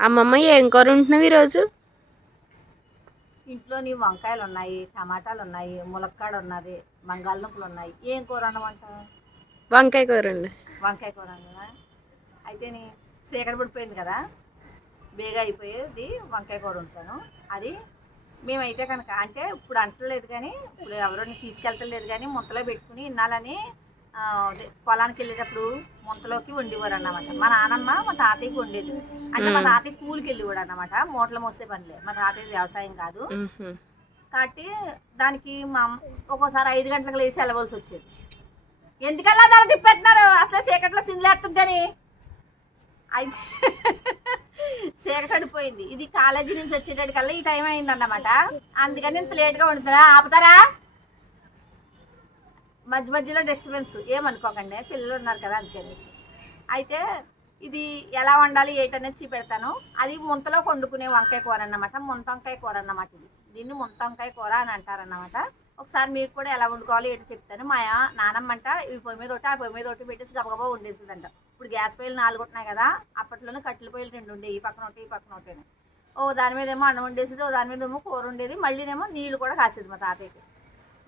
అమ్మమ్మ ఏం కూర ఉంటున్నావు ఈరోజు? ఇంట్లోని వంకాయలు ఉన్నాయి టమాటాలు ఉన్నాయి ములక్కాడ ఉన్నది బంగాళదుంపలు ఉన్నాయి ఏం కూర అన్నమాట వంకాయ కూర అండి వంకాయ కూర అయితే నీ చీకటి పడిపోయింది కదా బేగా అయిపోయేది వంకాయ కూర ఉంటాను అది మేమైతే కనుక అంటే ఇప్పుడు అంటలేదు కానీ ఇప్పుడు ఎవరిని తీసుకెళ్తలేదు కానీ ముంతలో పెట్టుకుని ఇన్నాళ్ళని పొలానికి వెళ్ళేటప్పుడు ముంతలోకి వండేవారు అన్నమాట మా నానమ్మ మా తాతయ్యకి వండేది. అంటే మా. తాతయ్య కూలికి వెళ్ళేవాడు అన్నమాట మూటలు మోసే పనిలే మా తాతయ్య వ్యవసాయం కాదు. కాబట్టి దానికి మా ఒక్కోసారి ఐదు గంటలకు లేచి వెళ్ళవలసి వచ్చేది. ఎందుకల్లా దాన్ని తిప్పేస్తున్నారు అసలు చీకట్లో సిందులేస్తుంటేని అయితే చీకటి అడిపోయింది ఇది కాలేజీ నుంచి వచ్చేటప్పటికల్లా ఈ టైం అయింది అన్నమాట అందుకని ఇంత లేట్గా వండుతారా ఆపుతారా? మధ్య మధ్యలో డిస్టర్బెన్స్ ఏమనుకోకండి పిల్లలు ఉన్నారు కదా అందుకనేసి. అయితే ఇది ఎలా వండాలి ఏంటనేది చూపెడతాను. అది ముంతలో వండుకునే వంకాయ కూర అన్నమాట ముంత వంకాయ కూర అన్నమాట ఇది. దీన్ని ముంత వంకాయ కూర అని అంటారన్నమాట. ఒకసారి మీకు కూడా ఎలా వండుకోవాలి ఏంటో చెప్తాను. మా యా- నానమ్మ అంట ఈ పొయ్యి మీద ఒకటి ఆ పొయ్యి మీద ఒకటి పెట్టేసి గబగబా వండేసిందంట. ఇప్పుడు గ్యాస్ పొయ్యిలు నాలుగు ఉంటున్నాయి కదా అప్పట్లోనే కట్టెల పొయ్యిలు రెండు ఉండే ఈ పక్కన ఒకటి ఈ పక్కన ఒకటి ఓ దాని మీద ఏమో అన్నం వండేసేది ఓ దాని మీద ఏమో కూర ఉండేది మళ్ళీనేమో నీళ్ళు కూడా కాసేది మా తాతయ్యకి.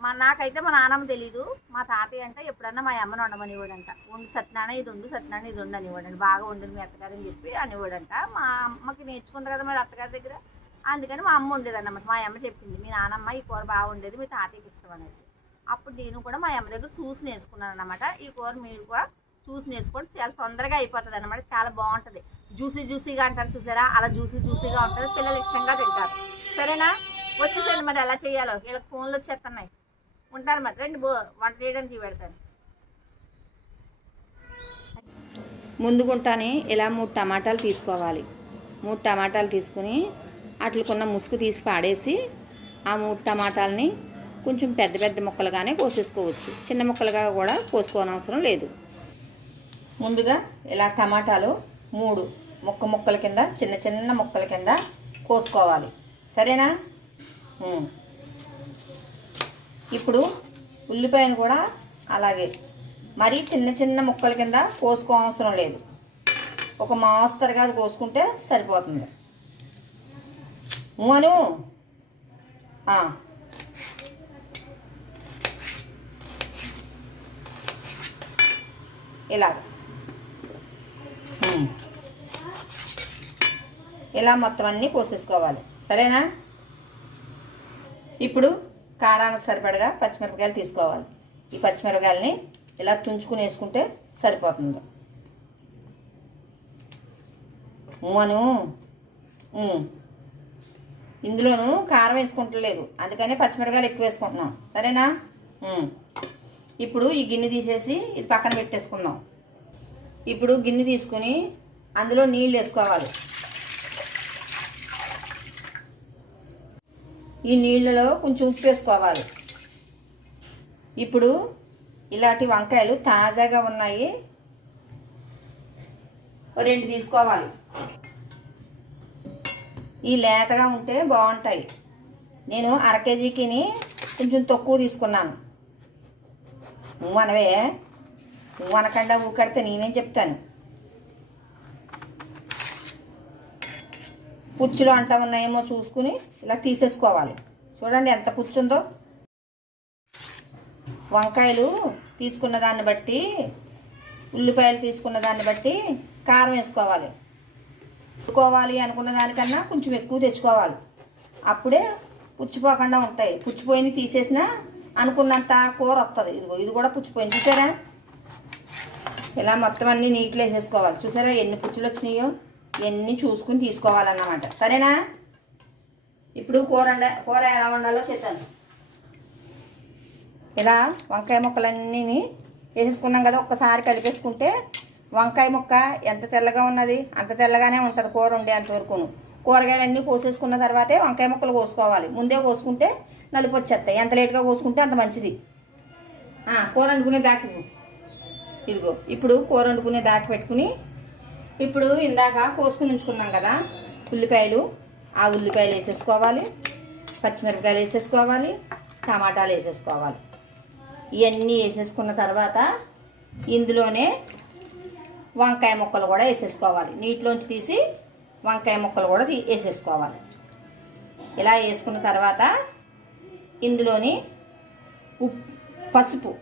మా నాకైతే మా నాన్నమ్మ తెలీదు. మా తాతయ్య అంట ఎప్పుడన్నా మా అమ్మని వండమనివాడంట వండు సత్యనారాయణ ఇది వండు సత్యనారాయణ ఇది ఉండు అనేవాడంట. బాగా వండింది మీ అత్తగారు అని చెప్పి అనేవాడంట. మా అమ్మకి నేర్చుకుంది కదా మరి అత్తగారి దగ్గర. అందుకని మా అమ్మ ఉండేది అన్నమాట మా అమ్మ చెప్పింది మీ నాన్నమ్మ ఈ కూర బాగా ఉండేది మీ తాతయ్యకి ఇష్టం అనేసి. అప్పుడు నేను కూడా మా అమ్మ దగ్గర చూసి నేర్చుకున్నాను అనమాట ఈ కూర మీరు కూడా చూసి నేర్చుకోండి. చాలా తొందరగా అయిపోతుంది అనమాట చాలా బాగుంటుంది. జ్యూసీ జ్యూసీగా అంటారు చూసారా? అలా జ్యూసీ జ్యూసీగా ఉంటుంది. పిల్లలు ఇష్టంగా తింటారు. సరేనా? వచ్చేసండి మరి ఎలా చేయాలో. వీళ్ళకి ఫోన్లు వచ్చేస్తున్నాయి. ఉంటారు మరి. రెండు బో వంట చేయడానికి పెడతాను. ముందుగుంటానే ఇలా మూడు టమాటాలు తీసుకోవాలి. మూడు టమాటాలు తీసుకుని అట్లకున్న ముసుగు తీసి పాడేసి ఆ మూడు టమాటాలని కొంచెం పెద్ద పెద్ద ముక్కలుగానే కోసేసుకోవచ్చు. చిన్న ముక్కలుగా కూడా కోసుకోనవసరం లేదు. ముందుగా ఇలా టమాటాలు మూడు ముక్క ముక్కల కింద చిన్న చిన్న ముక్కల కింద కోసుకోవాలి. సరేనా? ఇప్పుడు ఉల్లిపాయను కూడా అలాగే మరీ చిన్న చిన్న ముక్కల కింద కోసుకోవసరం లేదు. ఒక మాస్తరుగా కోసుకుంటే సరిపోతుంది. మూను! ఇలా ఇలా మొత్తం అన్నీ కోసేసుకోవాలి. సరేనా? ఇప్పుడు కారానికి సరిపడగా పచ్చిమిరపకాయలు తీసుకోవాలి. ఈ పచ్చిమిరపకాయలని ఇలా తుంచుకుని వేసుకుంటే సరిపోతుంది. మూను ఇందులోనూ ఇందులోను కారం వేసుకుంటలేదు. అందుకనే పచ్చిమిరపకాయలు ఎక్కువ వేసుకుంటున్నాం. సరేనా? ఇప్పుడు ఈ గిన్నె తీసేసి ఇది పక్కన పెట్టేసుకుందాం. ఇప్పుడు గిన్నె తీసుకుని అందులో నీళ్ళు వేసుకోవాలి. ఈ నీళ్ళలో కొంచెం ఉప్పు వేసుకోవాలి. ఇప్పుడు ఇలాంటి వంకాయలు తాజాగా ఉన్నాయి. రెండు తీసుకోవాలి. ఈ లేతగా ఉంటే బాగుంటాయి. నేను అర కేజీకిని కొంచెం తక్కువ తీసుకున్నాను. నువ్వు అనవే. నువ్వు అనకుండా ఊకడితే నేనేం చెప్తాను? పుచ్చులు అంట ఉన్నాయేమో చూసుకుని ఇలా తీసేసుకోవాలి. చూడండి ఎంత పుచ్చుందో వంకాయలు తీసుకున్న దాన్ని బట్టి ఉల్లిపాయలు తీసుకున్న దాన్ని బట్టి కారం వేసుకోవాలి. తెచ్చుకోవాలి అనుకున్న దానికన్నా కొంచెం ఎక్కువ తెచ్చుకోవాలి. అప్పుడే పుచ్చిపోకుండా ఉంటాయి. పుచ్చిపోయిన తీసేసినా అనుకున్నంత కూర వస్తుంది ఇదిగో ఇది కూడా పుచ్చిపోయింది. చూసారా? ఇలా మొత్తం అన్నీ నీట్లో వేసేసుకోవాలి. చూసారా ఎన్ని పుచ్చులు వచ్చినాయో? ఇవన్నీ చూసుకుని తీసుకోవాలన్నమాట. సరేనా? ఇప్పుడు కూర కూర ఎలా వండాలో చెప్తాను ఇలా వంకాయ ముక్కలన్నీ వేసేసుకున్నాం కదా ఒక్కసారి కలిపేసుకుంటే వంకాయ ముక్క ఎంత తెల్లగా ఉన్నది అంత తెల్లగానే ఉంటుంది కూర ఉండేంతవరకును కూరగాయలన్నీ కోసేసుకున్న తర్వాతే వంకాయ ముక్కలు కోసుకోవాలి. ముందే కోసుకుంటే నలుపు వచ్చేస్తాయి ఎంత లేట్గా కోసుకుంటే అంత మంచిది. కూర వండుకునే దాకి ఇదిగో ఇప్పుడు కూర వండుకునే దాటి పెట్టుకుని ఇప్పుడు ఇందాక కోసుకుని ఉంచుకున్నాం కదా ఉల్లిపాయలు ఆ ఉల్లిపాయలు వేసేసుకోవాలి పచ్చిమిరపకాయలు వేసేసుకోవాలి టమాటాలు వేసేసుకోవాలి. ఇవన్నీ వేసేసుకున్న తర్వాత ఇందులోనే వంకాయ ముక్కలు కూడా వేసేసుకోవాలి. నీటిలోంచి తీసి వంకాయ ముక్కలు కూడా వేసేసుకోవాలి. ఇలా వేసుకున్న తర్వాత ఇందులోని ఉప్పు పసుపు.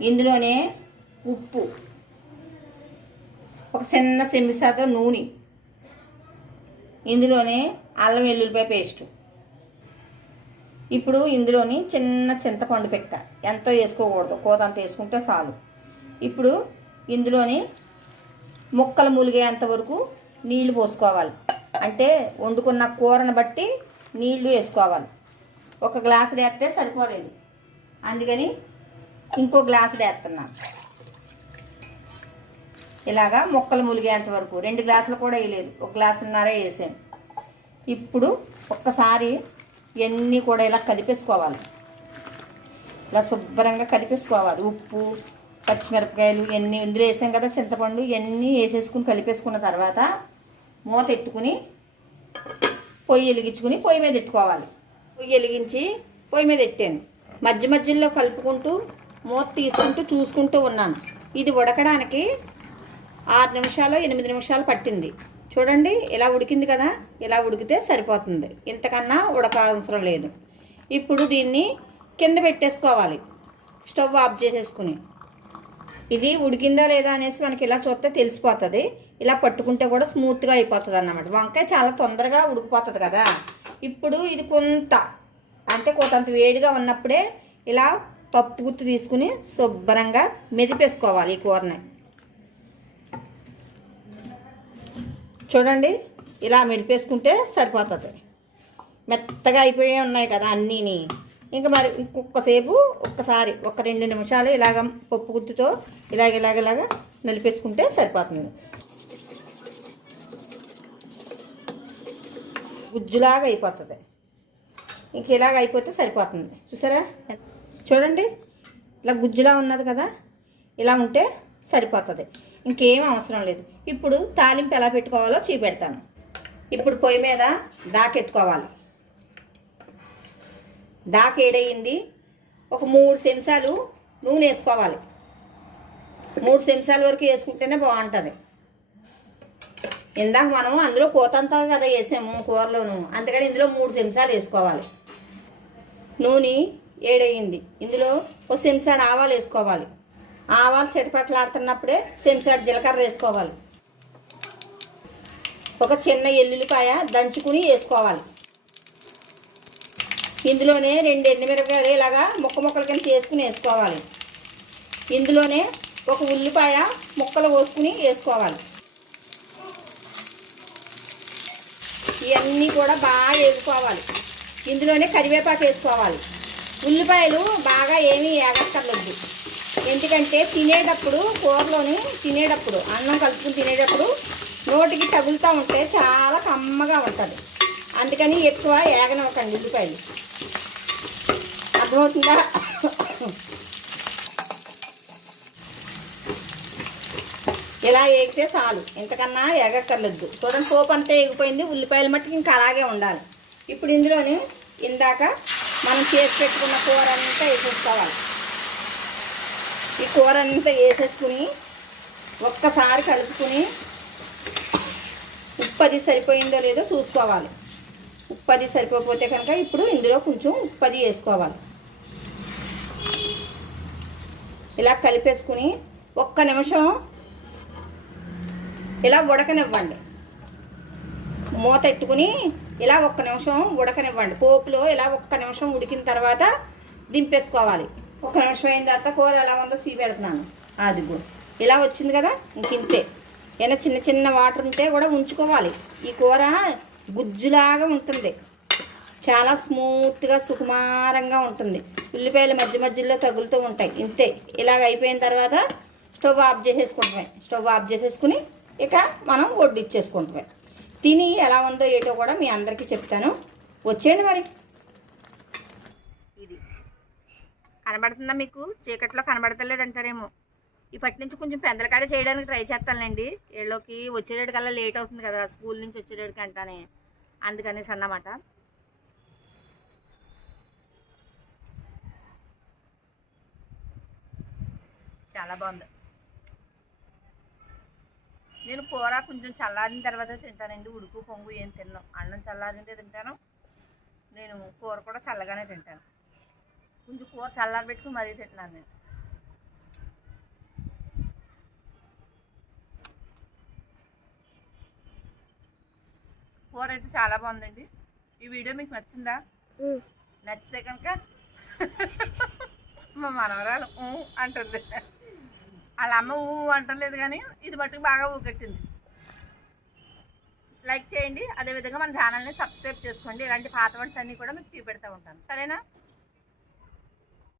ఇందులోనే ఉప్పు. ఒక చిన్న సెమిసాతో నూనె. ఇందులోనే అల్లం వెల్లుల్లిపాయ పేస్ట్. ఇప్పుడు ఇందులోని చిన్న చింతపండు పిక్క. ఎంతో వేసుకోకూడదు. కోతంత వేసుకుంటే చాలు. ఇప్పుడు ఇందులోని ముక్కలు ములిగేంత వరకు నీళ్ళు పోసుకోవాలి. అంటే వండుకున్న కూరను బట్టి నీళ్ళు వేసుకోవాలి. ఒక గ్లాసులు వేస్తే సరిపోలేదు. అందుకని ఇంకో గ్లాసులు వేస్తున్నాను. ఇలాగా ముక్కలు ములిగేంత వరకు. రెండు గ్లాసులు కూడా వేయలేదు. ఒక గ్లాసున్నర వేసాను. ఇప్పుడు ఒక్కసారి ఇవన్నీ కూడా ఇలా కలిపేసుకోవాలి. ఇలా శుభ్రంగా కలిపేసుకోవాలి. ఉప్పు పచ్చిమిరపకాయలు ఇవన్నీ ఇందులో వేసాం కదా చింతపండు ఇవన్నీ వేసేసుకుని కలిపేసుకున్న తర్వాత మూత ఎట్టుకుని పొయ్యి వెలిగించుకుని పొయ్యి మీద ఎట్టుకోవాలి పొయ్యి వెలిగించి పొయ్యి మీద ఎట్టాను. మధ్య మధ్యలో కలుపుకుంటూ మూత తీసుకుంటూ చూసుకుంటూ ఉన్నాను. ఇది ఉడకడానికి ఆరు నిమిషాలు ఎనిమిది నిమిషాలు పట్టింది. చూడండి ఇలా ఉడికింది కదా? ఇలా ఉడికితే సరిపోతుంది. ఇంతకన్నా ఉడక అవసరం లేదు. ఇప్పుడు దీన్ని కింద పెట్టేసుకోవాలి. స్టవ్ ఆఫ్ చేసేసుకుని. ఇది ఉడికిందా లేదా అనేసి మనకి ఇలా చూస్తే తెలిసిపోతుంది. ఇలా పట్టుకుంటే కూడా స్మూత్గా అయిపోతుంది అన్నమాట వంకాయ చాలా తొందరగా ఉడికిపోతుంది కదా? ఇప్పుడు ఇది కొంత అంటే కొంతంత వేడిగా ఉన్నప్పుడే ఇలా పప్పు గుర్తు తీసుకుని శుభ్రంగా మెదిపేసుకోవాలి ఈ కూరని. చూడండి ఇలా మెరిపేసుకుంటే సరిపోతుంది. మెత్తగా అయిపోయి ఉన్నాయి కదా అన్నీని. ఇంకా మరి ఇంకొకసేపు ఒక్కసారి ఒక రెండు నిమిషాలు ఇలాగ పప్పు గుత్తుతో ఇలాగ ఇలాగ ఇలాగ నిలిపేసుకుంటే సరిపోతుంది. గుజ్జులాగా అయిపోతుంది. ఇంక ఇలాగ అయిపోతే సరిపోతుంది. చూసారా? చూడండి ఇలా గుజ్జులా ఉన్నది కదా? ఇలా ఉంటే సరిపోతుంది. ఇంకేం అవసరం లేదు. ఇప్పుడు తాలింపు ఎలా పెట్టుకోవాలో చూపెడతాను. ఇప్పుడు పొయ్యి మీద దాకెట్టుకోవాలి దాక ఏడయింది. ఒక మూడు చెంచాలు నూనె వేసుకోవాలి. మూడు చెంచాల వరకు వేసుకుంటేనే బాగుంటుంది. ఇందాక మనం అందులో కోతంతా కదా వేసాము కూరలోను. అందుకని ఇందులో మూడు చెంచాలు వేసుకోవాలి. నూనె ఏడయింది. ఇందులో ఒక చెంచాడు ఆవాలు వేసుకోవాలి. ఆవాలు చెటపట్లాడుతున్నప్పుడే చెంచాడు జీలకర్ర వేసుకోవాలి. ఒక చిన్న ఎల్లుల్లిపాయ దంచుకుని వేసుకోవాలి. ఇందులోనే రెండు ఎండుమిరపకాయలు ఇలాగా ముక్క ముక్కల కింద చేసుకుని వేసుకోవాలి. ఇందులోనే ఒక ఉల్లిపాయ ముక్కలు కోసుకుని వేసుకోవాలి. ఇవన్నీ కూడా బాగా వేసుకోవాలి ఇందులోనే కరివేపాకు వేసుకోవాలి. ఉల్లిపాయలు బాగా ఏమీ ఏగక్కర్లేదు. ఎందుకంటే తినేటప్పుడు కూరలోని తినేటప్పుడు అన్నం కలుపుకుని తినేటప్పుడు నోటికి తగులుతూ ఉంటే చాలా కమ్మగా ఉంటుంది. అందుకని ఎక్కువ ఏగనివ్వకండి ఉల్లిపాయలు. అర్థమవుతుందా? ఇలా ఏగితే చాలు. ఇంతకన్నా ఎగక్కర్లేదు చూడండి పోపు అంతా ఎగిపోయింది ఉల్లిపాయలు మట్టుకు ఇంకా అలాగే ఉండాలి. ఇప్పుడు ఇందులోని ఇందాక మనం చేసి పెట్టుకున్న కూర అంతా వేసేసుకోవాలి. ఈ కూర అంతా వేసేసుకుని ఒక్కసారి కలుపుకుని ఉప్పు అది సరిపోయిందో లేదో చూసుకోవాలి. ఉప్పు అది సరిపోతే కనుక ఇప్పుడు ఇందులో కొంచెం ఉప్పు అది వేసుకోవాలి. ఇలా కలిపేసుకుని ఒక్క నిమిషం ఇలా ఉడకనివ్వండి. మూత ఎట్టుకుని ఇలా ఒక్క నిమిషం ఉడకనివ్వండి. పోపులో ఇలా ఒక్క నిమిషం ఉడికిన తర్వాత దింపేసుకోవాలి. ఒక నిమిషం అయిన తర్వాత కూర ఎలా ఉందో సీ పెడుతున్నాను. అదిగో. ఇలా వచ్చింది కదా ఇంక ఇంతే. ఏమైనా చిన్న చిన్న వాటర్ ఉంటే కూడా ఉంచుకోవాలి. ఈ కూర గుజ్జులాగా ఉంటుంది. చాలా స్మూత్గా సుకుమారంగా ఉంటుంది. ఉల్లిపాయలు మధ్య మధ్యలో తగులుతూ ఉంటాయి. ఇంతే. ఇలాగ అయిపోయిన తర్వాత స్టవ్ ఆఫ్ చేసేసుకుంటామే. స్టవ్ ఆఫ్ చేసేసుకుని ఇక మనం వడ్డిచ్చేసుకుంటామే. తిని ఎలా ఉందో ఏటో కూడా మీ అందరికీ చెప్తాను. వచ్చేయండి మరి ఇది కనబడుతుందా మీకు? చీకట్లో కనబడతలేదంటారేమో. ఇప్పటి నుంచి కొంచెం పెందలకాడ చేయడానికి ట్రై చేస్తానులేండి. వీళ్ళకి వచ్చేటడికల్లా లేట్ అవుతుంది కదా స్కూల్ నుంచి వచ్చేటడికి అంటానే. అందుకనేసి అన్నమాట. చాలా బాగుంది. నేను కూర కొంచెం చల్లారిన తర్వాత తింటానండి. ఉడుకు పొంగు ఏం తిన్నాను అన్నం చల్లారిందే తింటాను. నేను కూర కూడా చల్లగానే తింటాను. కొంచెం కూర చల్లారి పెట్టుకుని మరీ తింటున్నాను నేను. కూర అయితే చాలా బాగుందండి. ఈ వీడియో మీకు నచ్చిందా? నచ్చితే కనుక మా మనవరాలు ఊ అంటుంది. వాళ్ళ అమ్మ ఊ అంటలేదు కానీ ఇది మట్టుకు బాగా ఊగట్టింది లైక్ చేయండి. అదేవిధంగా మన ఛానల్ని సబ్స్క్రైబ్ చేసుకోండి. ఇలాంటి పాత వంటలు అన్నీ కూడా మీకు చూపెడతా ఉంటాను. సరేనా?